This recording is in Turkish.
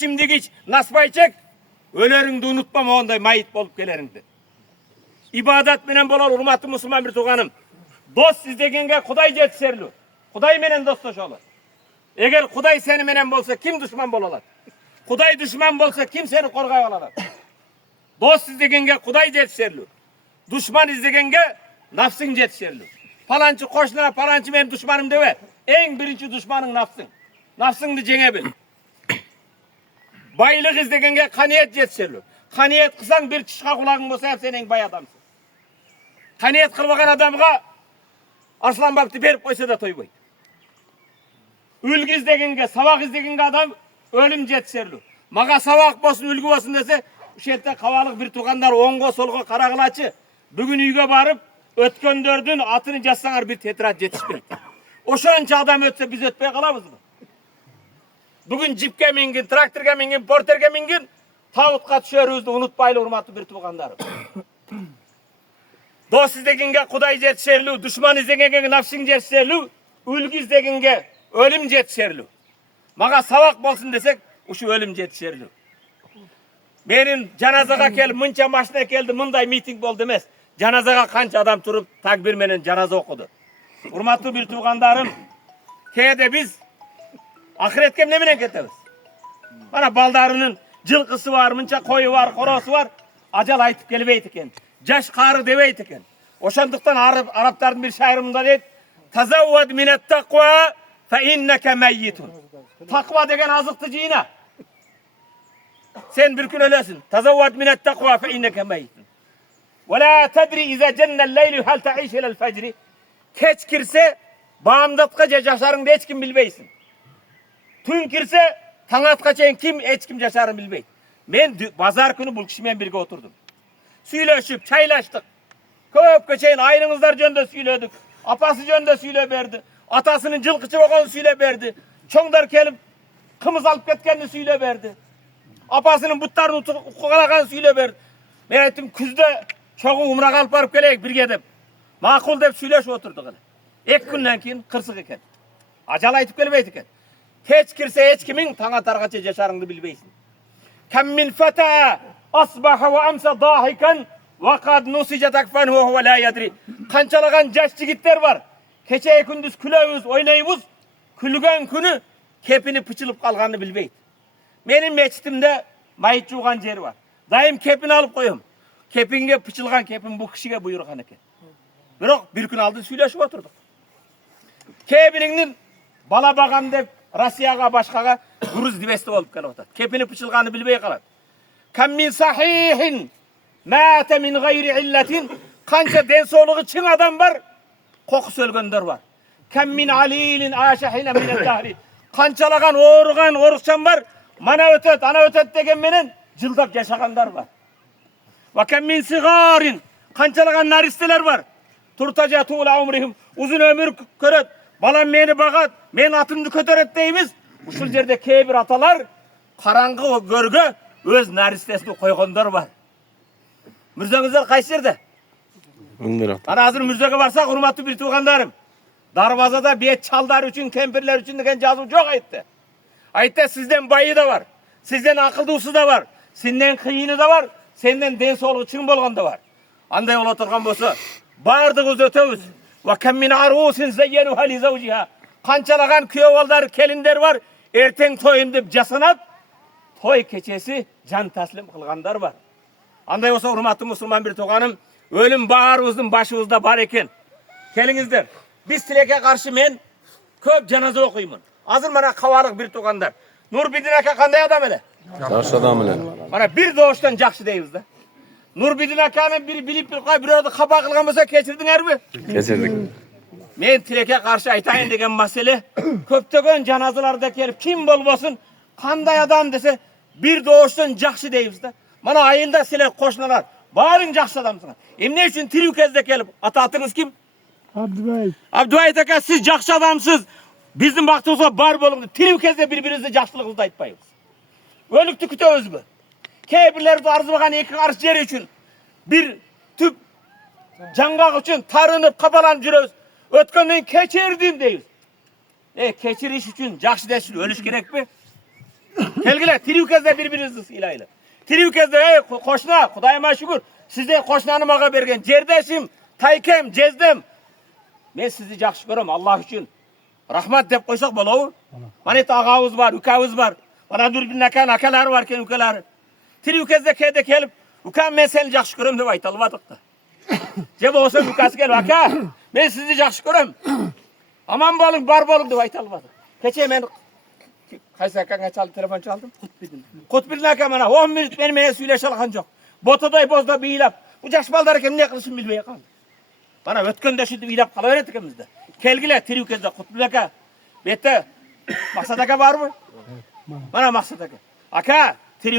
Şimdi hiç nasbay çek, öleringdi unutmam onday mayit bolup geleringdi. İbadat menen bolar urmatlı Müslüman bir tuğanım. Dost izdegenge Kuday jetserli. Kuday menen dostlaşalı. Eğer Kuday seni menen bolsa kim düşman bolalar? Kuday düşman bolsa kim seni korgay alalar? Dost izdegenge Kuday jetserli. Düşman izdegenge nafsın jetserli. Falançı koşuna falançı benim düşmanım deve. En birinci düşmanın nafsın. Nafsındı jenge bil. Baylık izdegenge kaniyet jetserli. Kaniyet kısan bir çışka kulağın bolsa hep sen en bay adamsın. Kaniyet kılmagan adamga aslan babti berip koysa da toyboydu. Ülgü izdegenge, savak izdegenge adam ölüm jetserli. Maga savak bolsun, ülgü bolsun dese, uşette kavalık bir tuğanlar ongo solgo karagılaçı. Bugün uyga barıp ötkönдөrdün atını jassaňar bir tetrat jetişmekte. Oşonça adam ötse biz ötpey kalabız mı? Bugün jipke mingin, traktorga mingin, porterge mingin, tağutqa tüşörübüzdü unutpaylı urmatlı bir tuğanlarım. Dost izdegenge Kuday jetserli, düşman izdegenge nafsın jetserli, ülgü izdegenge ölüm jetserli. Maga savak bolsun desek, uşu ölüm jetserli. Benim canazaga kelip, mınça maşina keldi, mınday miting boldu emes. Canazaga kança adam turup takbir menen canaza okudu. Urmatlı bir tuğanlarım, keyde biz ahiretke ne menen ketemiz? Bana baldarının jılkısı var, mınça koyu var, korosu var. Ajal aytıp gelibeyt eken. Jaş karı debeyt eken. Oşanduktan Arapların bir şairinde deyit. Tazavvad minet takva fe inneke meyyitun. Takva degen azıktı cina. Sen bir gün ölesin. Tazavvad minet takva fe inneke meyyitun. Ve la tedri ize cennel leyli hal ta'iş ilel fecri. Keç kirse bağımdatkaca yaşarın hiç kim bilbeysin. Tün kirse taňatgaça kim hiç kim yaşarın bilbeyt. Men bazar günü bu kişimen birge oturdum. Süýleşip, çaylaştık. Köpke çeyin ayrınızlar jönde süýledik. Apası jönde süýle berdi. Atasının jılkıçı bolan süýle berdi. Çoňdar kelip kımız alıp ketkenini süýle berdi. Apasının butlaryny ukalagan süýle berdi. Men aýtdym küzde çoğun umraga alıp barıp geleyik birge dep. Makul dep süýleşip oturduk ele. 2 günden keyin kırsyk eken. Ajal aýtyp gelbeyt eken. Hiç kirse hiç kimin taň atargaça yaşarыңdy bilbeysin. Kam min fata asbaha ve amsa dahikan ve kad nusija takfan ve huve la yadri. Kançalagan jaş jigitler var. Keçe gündüz külebüz, oynaybız. Külgen günü kepini pıçılıp kalganını bilbeyt. Benim meçitimde mayit juğan jeri var. Daim kepini alıp koyum. Kepinge pıçılgan kepin bu kişiye buyurgan eken. Biroq bir gün aldın süýleşip oturduk. Kepiningnin bala bagam dep Rusiyaga başkaga guruz dibesti olup gelip otat. Kepini pıçılganı bilbey kalat. Kam min sahihin mâte min gayri illetin. Kança densoluğu çın adam var, kokusu ölgönder var. Kam min alilin aşahine minel dahri. Kançalagan, oğurgan, orukçan var. Mana ötet, ana ötet degen menen jıldap yaşaganlar var. Ve kam min sigarin. Kançalagan naristeler var. Turtaca tuğla umrihim. Uzun ömür köret. Balam meni bagat, men atımdı kötörет deyimiz. Uşul jerde kebir atalar, karangı görgö, öz naristesini koygonlar var. Mürzöňizler kaç jerde? Ana hazır mürzöge barsak, urmatly bir tuğanlarım. Darvazada bet çaldar üçün, kempirler üçün degen жазуу jok aýtdy. Aýtdy sizden bayı da var, sizden akıldıusu da var, senden kıyını da var, senden densoluğu çın bolgan da var. Anday ola turgan bolsa, bardygyz ötöbüz. Ve kem min arusin zeyyenuha li zawjiha. Kançalagan köýöwallar, kelinler var. Erteň toyum dep jasanat. Toy keçesi can taslim kılganlar var. Anday bolsa urmatly musulman bir tuğanım, ölüm baarыбыздын başыбızda bar eken. Keliňizler. Biz tileke karşı men köp janaza okuymun. Hazır mana kawalyk bir tuğanlar. Nurbidin aka kanday adam ele? Yaxşı adam ele. Mana bir doğuştan jakşı deybiz da. Nurbidin akany biri bilip bir koy, biröwdi kaba kılgan bolsa keçirdiňerbi? Geçirdik. Men tileke karşı aytaýyn degen masele köptögön janazalarda kelip kim bolbosun, kanday adam dese bir doğuştan jakşı deybiz da. Mana ayılda siler koşnalar, barın jakşı adamsınlar. Emne üçün Tirükezde kelip ata atyňyz kim? Abdübey. Abdübey aka siz jakşı adamsız. Bizim baktığımızda bar bolundu. Tirükezde birbirinizi jakşılığınızda aytpaýbız. Ölükti kütöbüzbü? Kebirler arzubagan iki karşı jeri üçün bir tüp jangak üçün tarınıp kapalanıp jüröbüz. Ötkenden keçirdim deybiz. Keçiriş üçün jakşı deşil ölüş gerek mi? Kelgile tiriu kezde birbirinizni sıylayla. Tiriu kezde ey koşna Kudayıma şükür. Size koşnanı mağa bergen. Cerdeşim, taykem, cezdem. Men sizi жақсы көрөм Allah üçün. Rahmat dep koysak bolağı. Mana et ağabız var, ukabız var. Bana dürbün akaları var ken ukaları. Tiriu kezde kede kelip ukam men seni жақсы көрөm dep aytalmadık da. Je bolsa ukası kelip aka men sizi жақсы көрөm. Aman bolun, bar bolun dep aytalmadık. Keche men Kaysa akanga çaldı, telefon çaldım. Kutbidin aka mana 10 minut meni söyleşe algan жоқ. Botaday bozda beylap. Bu jaş balдар kim ne kılışın bilbey kaldı. Bana ötkönde şimdi beylap kala verettik emizde. Kelgile tiriu kezde Kutbidin aka. Bette Maksat aka var mı? Bana Maksat aka. Aka